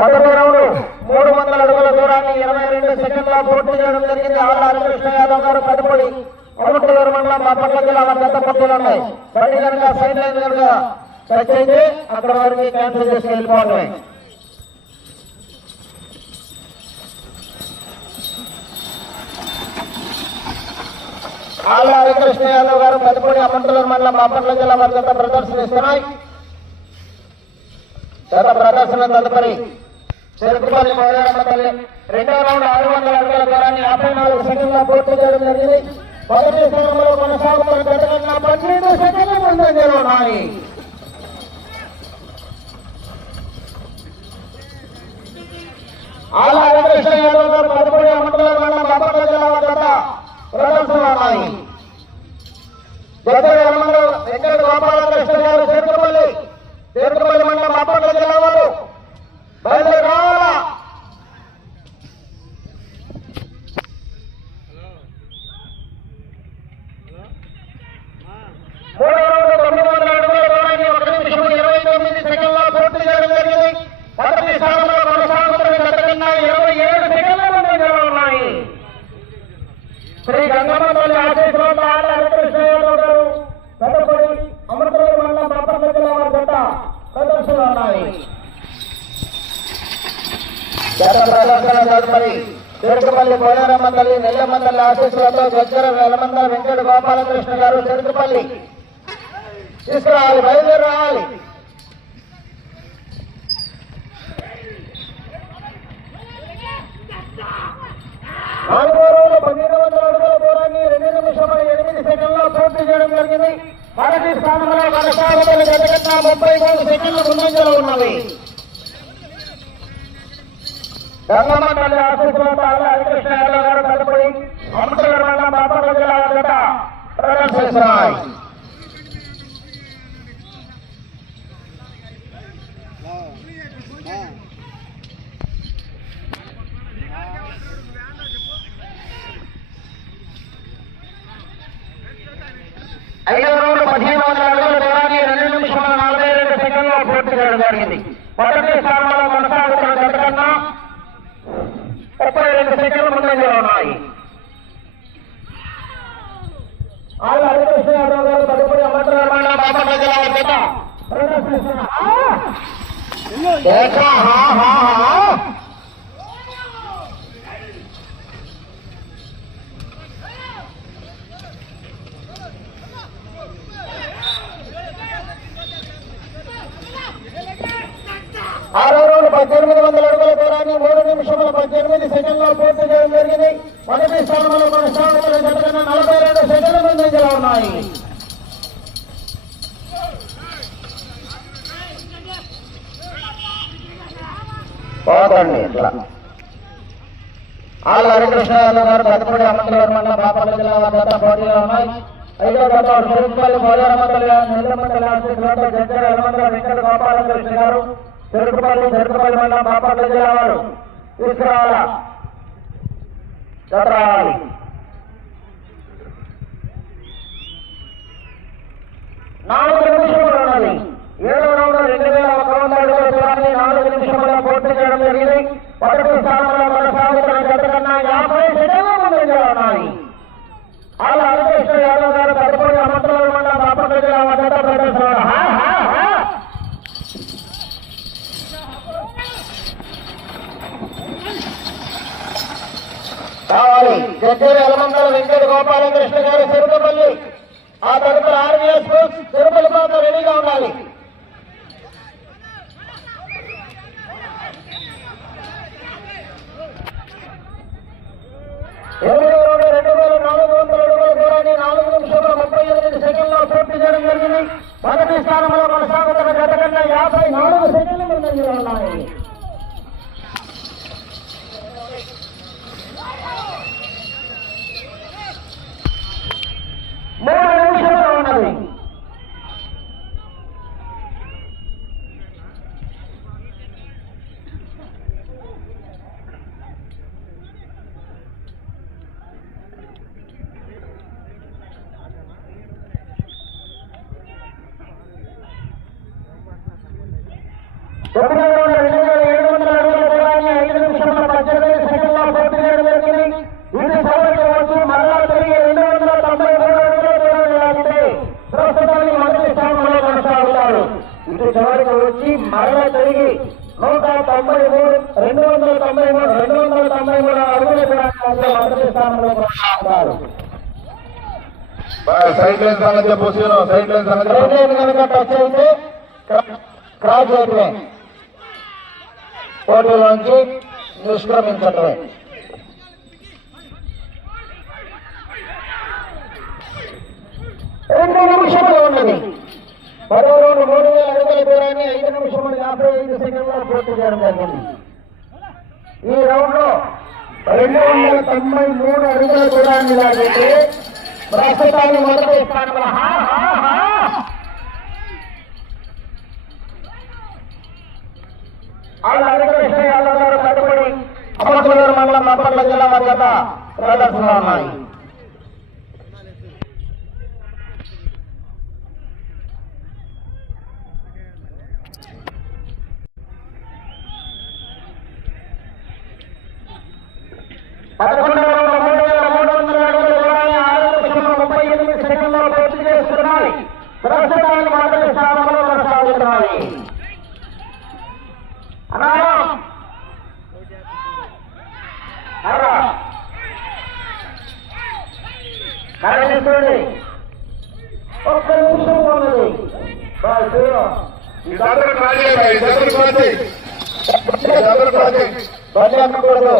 మొదటి రౌండ్ 300 అడుగుల దూరాన్ని 22 సెకండ్ల పూర్తి చేయడం జరిగింది. ఆళ్ళ హరికృష్ణ యాదవ్ గారు పెద్దపూడి అమృతలూరు మండలం బాపట్ల జిల్లా వారి గత పోటీలు ఉన్నాయి. బండి కనుక సైడ్ లైన్ కనుక టచ్ అయితే అక్కడ వారికి క్యాన్సిల్ చేసి వెళ్ళిపోవడమే. ఆళ్ళ హరికృష్ణ యాదవ్ గారు పెద్దపూడి అమృతలూరు మండలం బాపట్ల జిల్లా వారి గత ప్రదర్శనిస్తున్నాయి. గత ప్రదర్శన తదుపరి చెరుకుపల్లి పోయారమ్మ తల్లి రెండో రౌండ్ 600 అడుగుల దూరాన్ని 54 సెకండ్ల పూర్తి చేయడం జరిగింది. మొదటి స్థానంలో కొనసాగుతున్న జత కన్నా 12 సెకండ్ల ముందంజలో ఉన్నాయి. ఆళ్ళ హరికృష్ణ యాదవ్ గారు పెద్దపూడి అమృతలూరు మండలం బాపట్ల జిల్లా వారి గత ప్రదర్శనలు ఉన్నాయి. జత ఎలమంలో వెంకట గోపాలకృష్ణ గారు చెరుకుపల్లి మండలం బాపట్ల జిల్లా వారు బయలుదేరి రావాలా. మూడో రౌండ్ 900 అడుగుల దూరాన్ని 1 నిమిషం 29 సెకండ్ల పూర్తి చేయడం జరిగింది. మొదటి స్థానంలో కొనసాగుతున్న జత కన్నా 27 సెకండ్ల ముందంజలో ఉన్నాయి. శ్రీ గంగమ్మ తల్లి ఆశీస్సులతో ఆళ్ళ హరికృష్ణ యాదవ్ గారు పెద్దపూడి అమృతలూరు మండలం బాపట్ల జిల్లా వారి జత ప్రదర్శనలు ఉన్నాయి. గత ప్రదర్శన తదుపరి చెరుకుపల్లి పోయారమ్మ తల్లి నెల్లమ్మ తల్లి ఆశీస్సులతో దగ్గర వెలమందల వెంకట గోపాలకృష్ణ గారు చెరుకుపల్లి తీసుకురావాలి. బయలుదేరి రావాలి. నాలుగో రోజు 1200 అడుగుల దూరాన్ని 2 నిమిషం 8 సెకండ్ల పూర్తి చేయడం జరిగింది. మొదటి స్థానంలో కొనసాగుతున్న జత కన్నా 33 సెకండ్ల ముందంజలో ఉన్నవి. గంగమ్మ తల్లి ఆశీస్సులతో ఆళ్ళ హరికృష్ణ యాదవ్ గారు పెద్దపూడి అమృతలూరు మండలం బాపట్ల జిల్లా వారి జత ప్రదర్శిస్తున్నాయి. ఐదో రౌండ్ 1500 అడుగుల దూరాన్ని 2 నిమిషం 42 సెకండ్ల పూర్తి చేయడం జరిగింది. మొదటి స్థానంలో కొనసాగుతున్న జత కన్నా 32 సెకండ్ల ముందంజలో ఉన్నాయి. ఆళ్ళ హరికృష్ణ యాదవ్ గారు పెద్దపూడి అమృతలూరు మండలం బాపట్ల జిల్లా వారి జత ప్రదర్శిస్తున్నారు. ఆరో రౌండ్ 1800 అడుగుల దూరాన్ని 3 నిమిషముల 18 సెకండ్ల పూర్తి చేయడం జరిగింది. మొదటి స్థానంలో కొనసాగుతున్న జత కన్నా 42 సెకండ్ల ముందంజలో ఉన్నాయి. పోతండి ఇట్లా. ఆళ్ళ హరికృష్ణ యాదవ్ గారు పెద్దపూడి అమృతలూరు మండలం బాపట్ల జిల్లా వారి జత పోటీలో ఉన్నాయి. ఐదో జత చెరుకుపల్లి పోయారమ్మ తల్లి నెల్లమ్మ తల్లి ఆశీస్సులతో దగ్గర ఎలమందల వెంకట గోపాలకృష్ణ గారు చెరుకుపల్లి మండలం బాపట్ల జిల్లా వారు తీసుకురావాలా. జత రావాలి. నాలుగు నిమిషములు ఉన్నది. ఏడో రౌండ్ 2100 అడుగుల దూరాన్ని 4 నిమిషముల పూర్తి చేయడం జరిగింది. మొదటి స్థానంలో కొనసాగుతున్న జత కన్నా 50 సెకండ్ల ముందంజలో ఉన్నాయి. ఆళ్ళ హరికృష్ణ యాదవ్ గారు పెద్దపూడి అమృతలూరు మండలం బాపట్ల జిల్లా వారి జత ప్రదర్శన కావాలి. దగ్గర ఎలమందల వెంకట గోపాలకృష్ణ గారు చెరుకుపల్లి, ఆ తదుపరి ఆర్వీఎస్ స్కూల్స్ తిరుపతి పాత రెడీగా ఉండాలి. ఎనిమిదో రౌండ్ 2400 అడుగుల దూరాన్ని 4 నిమిషముల 38 సెకండ్ల పూర్తి చేయడం జరిగింది. మొదటి స్థానంలో కొనసాగుతున్న జత కన్నా 54 సెకండ్ల ముందంజలో ఉన్నాయి. తొమ్మిదో రౌండ్ 2700 అడుగుల వచ్చి మరల తిరిగి 293 అడుగుల దూరాన్ని మొదటి స్థానంలో కొనసాగుతారు. సైడ్ లైన్ సంగతి పోసీను, సైడ్ లైన్ సంగతి కనుక టచ్ అయితే క్రాస్ అయితే పోటీల నుంచి నిష్క్రమించటమే. 2 నిమిషములు ఉన్నది. 10వ రౌండ్ 3000 అడుగుల దూరాన్ని 5 నిమిషములు 55 సెకండ్లలో పూర్తి చేయడం జరిగింది. ఈ రౌండ్ లో 293 అడుగుల దూరాన్ని లాగితే ప్రస్తుతాన్ని మొదటి స్థానంలో కట్టుబడి అమరపురం మండలం బాపట్ల జిల్లా మధ్యత ప్రదర్శనలో ఉన్నాయి. ప్రస్తుతాన్ని మొదటి స్థానంలో కొనసాగుతున్నాయి. కరణిస్తుంది. 1 నిమిషం ఉన్నది. బల్లెక్కకూడదు.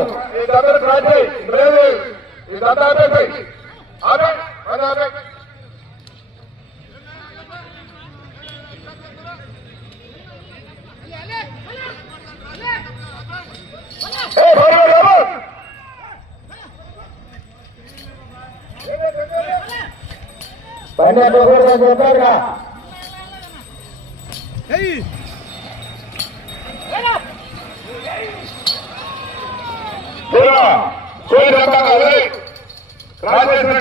బండి అడ్డకూడదు చెప్పారుగా. రాజేశ్వర